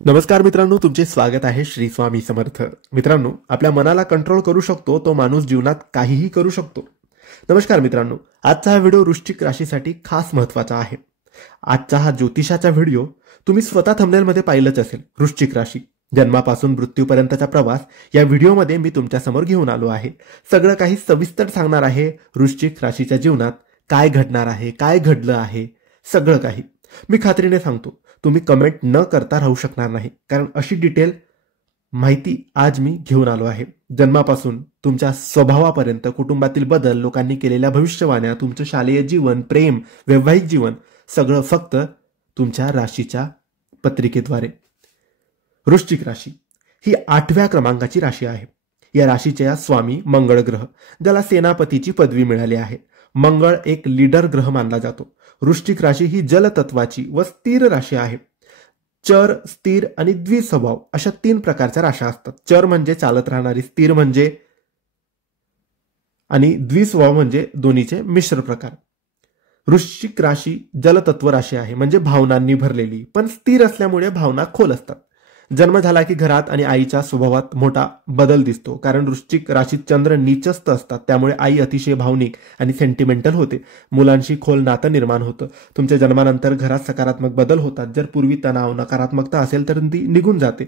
नमस्कार मित्रांनो, तुमचे स्वागत आहे श्री स्वामी समर्थ. मित्रांनो, आपल्या मनाला कंट्रोल करू शकतो तो माणूस जीवनात काहीही करू शकतो. नमस्कार मित्रांनो, आजचा हा व्हिडिओ वृश्चिक राशीसाठी खास महत्त्वाचा आहे. आजचा हा ज्योतिषाचा व्हिडिओ तुम्ही स्वतः थंबनेलमध्ये पाहिलंच असेल. वृश्चिक राशी जन्मापासून मृत्यूपर्यंतचा प्रवास या व्हिडिओमध्ये मी तुमच्या समोर घेऊन आलो आहे. सगळं काही सविस्तर सांगणार आहे. वृश्चिक राशीच्या जीवनात काय घडणार आहे, काय घडलं आहे, सगळं काही मी खात्रीने सांगतो. तुम्ही कमेंट न करता राहू शकणार नाही, कारण अशी डिटेल माहिती आज मी घेऊन आलो आहे. जन्मापासून तुमच्या स्वभावापर्यंत, कुटुंबातील बदल, लोकांनी केलेल्या भविष्यवाण्या, तुमचं शालेय जीवन, प्रेम, वैवाहिक जीवन, सगळं फक्त तुमच्या राशीच्या पत्रिकेद्वारे. वृश्चिक राशी ही 8व्या क्रमांकाची राशी आहे. या राशीच्या स्वामी मंगळ ग्रह, ज्याला सेनापतीची पदवी मिळाली आहे. मंगळ एक लीडर ग्रह मानला जातो. वृश्चिक राशी ही जलतत्वाची व स्थिर राशी आहे. चर, स्थिर आणि द्विस्वभाव अशा 3 प्रकारच्या राशा असतात. चर म्हणजे चालत राहणारी, स्थिर म्हणजे आणि द्विस्वभाव म्हणजे दोन्हीचे मिश्र प्रकार. वृश्चिक राशी जलतत्व राशी आहे, म्हणजे भावनांनी भरलेली, पण स्थिर असल्यामुळे भावना खोल असतात. जन्म झाला की घरात आणि आईच्या स्वभावात मोठा बदल दिसतो, कारण वृश्चिक राशीत चंद्र नीचस्थ असतात. त्यामुळे आई अतिशय भावनिक आणि सेंटिमेंटल होते. मुलांशी खोल नातं निर्माण होतं. तुमच्या जन्मानंतर घरात सकारात्मक बदल होतात. जर पूर्वी तणाव, नकारात्मकता असेल तर ती निघून जाते.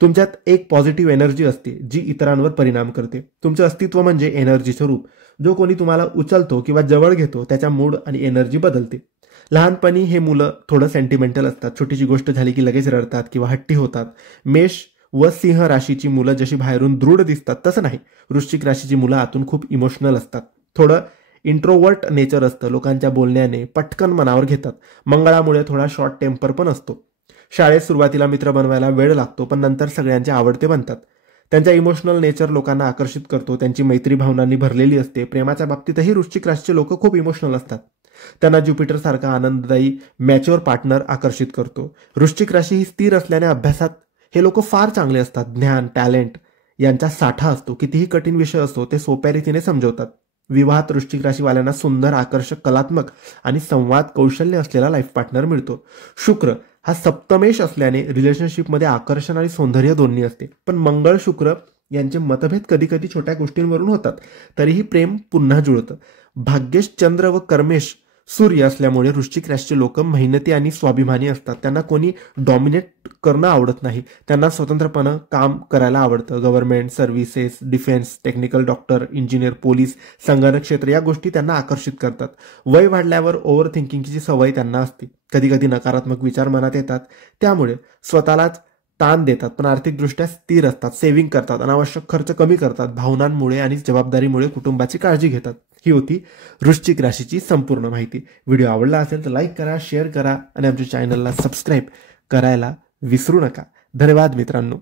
तुमच्यात एक पॉझिटिव्ह एनर्जी असते जी इतरांवर परिणाम करते. तुमचं अस्तित्व म्हणजे एनर्जीचं रूप. जो कोणी तुम्हाला उचलतो किंवा जवळ घेतो त्याच्या मूड आणि एनर्जी बदलते. लहानपणी हे मुलं थोडं सेंटिमेंटल असतात. छोटीशी गोष्ट झाली की लगेच रडतात किंवा हट्टी होतात. मेष व सिंह राशीची मुलं जशी बाहेरून दृढ दिसतात तसं नाही. वृश्चिक राशीची मुलं आतून खूप इमोशनल असतात. थोडं इंट्रोवर्ट नेचर असतं. लोकांच्या बोलण्याने पटकन मनावर घेतात. मंगळामुळे थोडा शॉर्ट टेम्पर पण असतो. शाळेत सुरुवातीला मित्र बनवायला वेळ लागतो, पण नंतर सगळ्यांचे आवडते बनतात. त्यांचा इमोशनल नेचर लोकांना आकर्षित करतो. त्यांची मैत्री भावनांनी भरलेली असते. प्रेमाच्या बाबतीतही वृश्चिक राशीचे लोक खूप इमोशनल असतात. त्यांना ज्युपिटर सारखा आनंददायी मॅच्युअर पार्टनर आकर्षित करतो. वृश्चिक राशी ही स्थिर असल्याने अभ्यासात हे लोक फार चांगले असतात. ज्ञान, टॅलेंट यांचा साठा असतो. कितीही कठीण विषय असतो ते सोप्या रीतीने समजवतात. विवाहात वृश्चिक राशीवाल्यांना सुंदर, आकर्षक, कलात्मक आणि संवाद कौशल्य असलेला लाईफ पार्टनर मिळतो. शुक्र हा सप्तमेश असल्याने रिलेशनशिपमध्ये आकर्षण आणि सौंदर्य दोन्ही असते. पण मंगळ, शुक्र यांचे मतभेद कधी कधी छोट्या गोष्टींवरून होतात, तरीही प्रेम पुन्हा जुळतं. भाग्येश चंद्र व कर्मेश सूर्य असल्यामुळे वृश्चिक राशीचे लोक मेहनती आणि स्वाभिमानी असतात. त्यांना कोणी डॉमिनेट करणं आवडत नाही. त्यांना स्वतंत्रपणे काम करायला आवडतं. Government services, defence, technical, doctor, engineer, police, संगणक क्षेत्र या गोष्टी त्यांना आकर्षित करतात. वय वाढल्यावर ओव्हर थिंकिंगची सवय त्यांना असते. कधी कधी नकारात्मक विचार मनात येतात. त्यामुळे स्वतःलाच ताण देतात, पण आर्थिकदृष्ट्या स्थिर असतात. सेव्हिंग करतात, अनावश्यक खर्च कमी करतात. भावनांमुळे आणि जबाबदारीमुळे कुटुंबाची काळजी घेतात. ही होती वृश्चिक राशीची संपूर्ण माहिती. व्हिडिओ आवडला असेल तर लाईक करा, शेअर करा आणि आमच्या चॅनलला सबस्क्राईब करायला विसरू नका. धन्यवाद मित्रांनो.